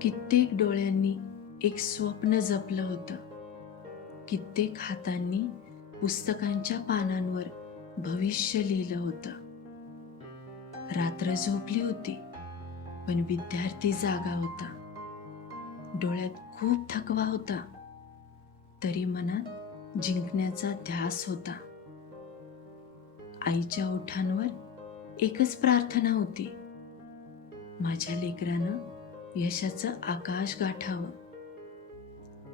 कित्येक डोळ्यांनी एक स्वप्न जपलं होतं. कित्येक हातांनी पुस्तकांच्या पानांवर भविष्य लिहिलं होतं. रात्र झोपली होती, पण विद्यार्थी जागा होता. डोळ्यात खूप थकवा होता, तरी मनात जिंकण्याचा ध्यास होता. आईच्या ओठांवर एकच प्रार्थना होती, माझ्या लेकरानं यशाचं आकाश गाठावं.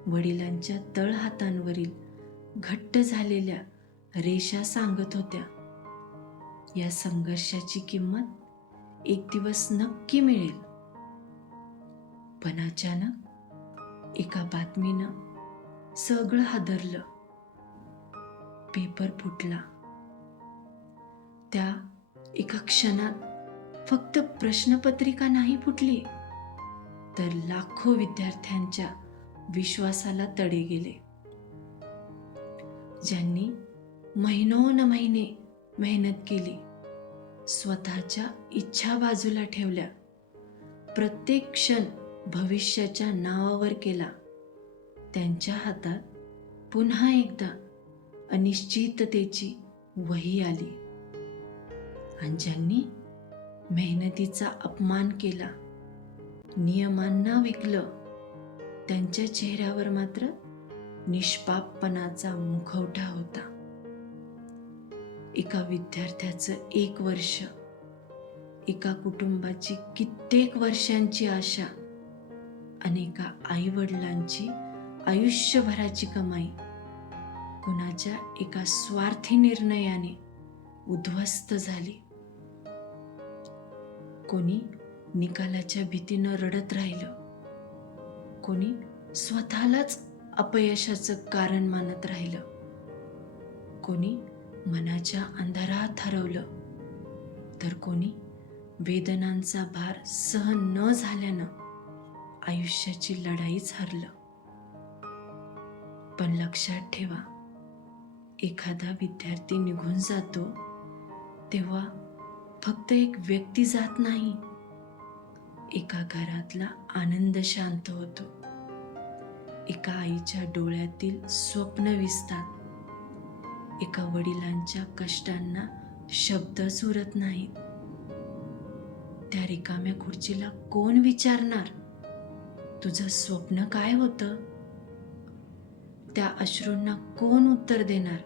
वडिलांच्या तळहातांवरील घट्ट झालेल्या रेषा सांगत होत्या, या संघर्षाची किंमत एक दिवस नक्की मिळेल. पण अचानक एका बातमीनं सगळं हादरलं. पेपर फुटला. त्या एका क्षणात फक्त प्रश्नपत्रिका नाही फुटली, तर लाखो विद्यार्थ्यांच्या विश्वासाला तडे गेले. ज्यांनी महिनोन महिने मेहनत केली, स्वतःच्या इच्छा बाजूला ठेवल्या, प्रत्येक क्षण भविष्याच्या नावावर केला, त्यांच्या हातात पुन्हा एकदा अनिश्चिततेची वही आली. आणि ज्यांनी मेहनतीचा अपमान केला, नियमांना विकलं, त्यांच्या चेहऱ्यावर मात्र निष्पापपणाचा मुखवटा होता. एका विद्यार्थ्याचं 1 वर्ष, एका कुटुंबाची कित्येक वर्षांची आशा, आणि एका आई-वडिलांची आयुष्यभराची कमाई कुणाच्या एका स्वार्थी निर्णयाने उद्ध्वस्त झाली. कोणी निकालाच्या भीतीनं रडत राहिलं, कोणी स्वतःलाच अपयशाचं कारण मानत राहिलं, कोणी मनाच्या अंधारात हरवलं, तर कोणी वेदनांचा भार सहन न झाल्यानं आयुष्याची लढाईच हरलं. पण लक्षात ठेवा, एखादा विद्यार्थी निघून जातो तेव्हा फक्त एक व्यक्ती जात नाही, एका घरातला आनंद शांत होतो, एका आईच्या डोळ्यातील स्वप्न विसतात, एका वडिलांच्या कष्टांना शब्दच उरत नाहीत. त्या रिकाम्या खुर्चीला कोण विचारणार, तुझं स्वप्न काय होतं? त्या अश्रूंना कोण उत्तर देणार,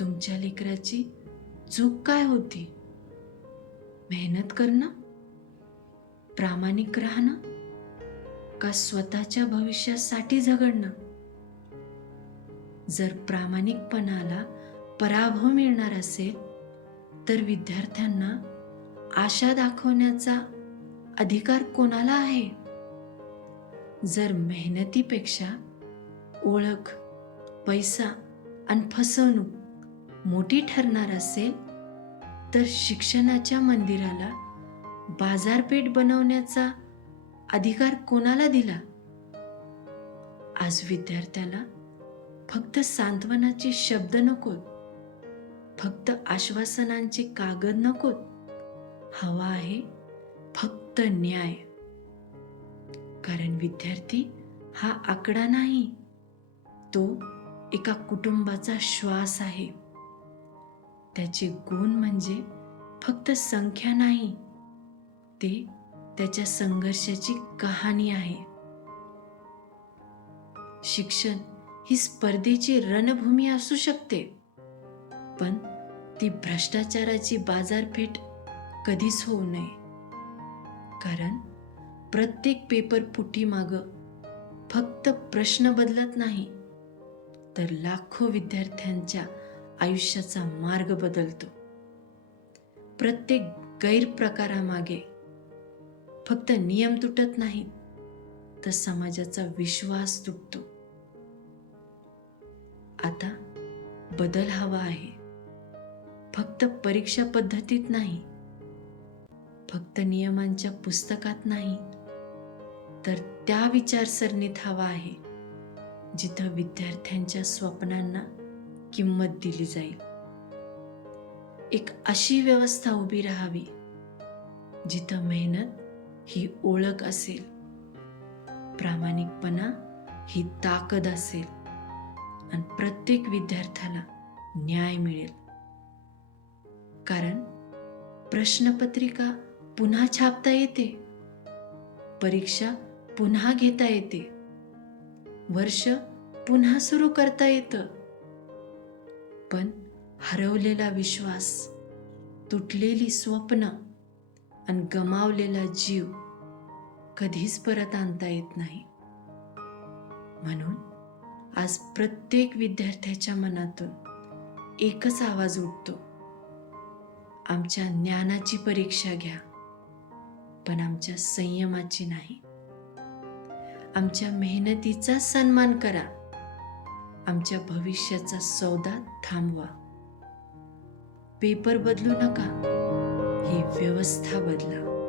तुमच्या लेकराची चूक काय होती? मेहनत करणं, प्रामाणिक राहणं, का स्वतःच्या भविष्यासाठी झगडणं? जर प्रामाणिकपणाला पराभव मिळणार असेल, तर विद्यार्थ्यांना आशा दाखवण्याचा अधिकार कोणाला आहे? जर मेहनतीपेक्षा ओळख, पैसा आणि फसवणूक मोठी ठरणार असेल, तर शिक्षणाच्या मंदिराला बाजारपेठ बनवण्याचा अधिकार कोणाला दिला? आज विद्यार्थ्याला फक्त सांत्वनाचे शब्द नकोत, फक्त आश्वासनांचे कागद नकोत, हवा आहे फक्त न्याय. कारण विद्यार्थी हा आकडा नाही, तो एका कुटुंबाचा श्वास आहे. त्याचे गुण म्हणजे फक्त संख्या नाही, ते त्याच्या संघर्षाची कहाणी आहे. शिक्षण ही स्पर्धेची रणभूमी असू शकते, पण ती भ्रष्टाचाराची बाजारपेठ कधीच होऊ नये. कारण प्रत्येक पेपर फुटीमागं फक्त प्रश्न बदलत नाही, तर लाखो विद्यार्थ्यांच्या आयुष्याचा मार्ग बदलतो. प्रत्येक गैरप्रकारामागे फक्त नियम तुटत नाहीत, तर समाजाचा विश्वास तुटतो. आता बदल हवा आहे, फक्त परीक्षा पद्धतीत नाही, फक्त नियमांच्या पुस्तकात नाही, तर त्या विचारसरणीत हवा आहे जिथं विद्यार्थ्यांच्या स्वप्नांना किंमत दिली जाईल. एक अशी व्यवस्था उभी राहावी जिथं मेहनत ही ओळख असेल, प्रामाणिकपणा ही ताकद असेल आणि प्रत्येक विद्यार्थ्याला न्याय मिळेल. कारण प्रश्नपत्रिका पुन्हा छापता येते, परीक्षा पुन्हा घेता येते, वर्ष पुन्हा सुरू करता येतं. पण हरवलेला विश्वास, तुटलेली स्वप्न आणि गमावलेला जीव कधीच परत आणता येत नाही. म्हणून आज प्रत्येक विद्यार्थ्याच्या मनातून एकच आवाज उठतो, आमच्या ज्ञानाची परीक्षा घ्या, पण आमच्या संयमाची नाही. आमच्या मेहनतीचा सन्मान करा, आमच्या भविष्याचा सौदा थांबवा. पेपर बदलू नका, ही व्यवस्था बदला.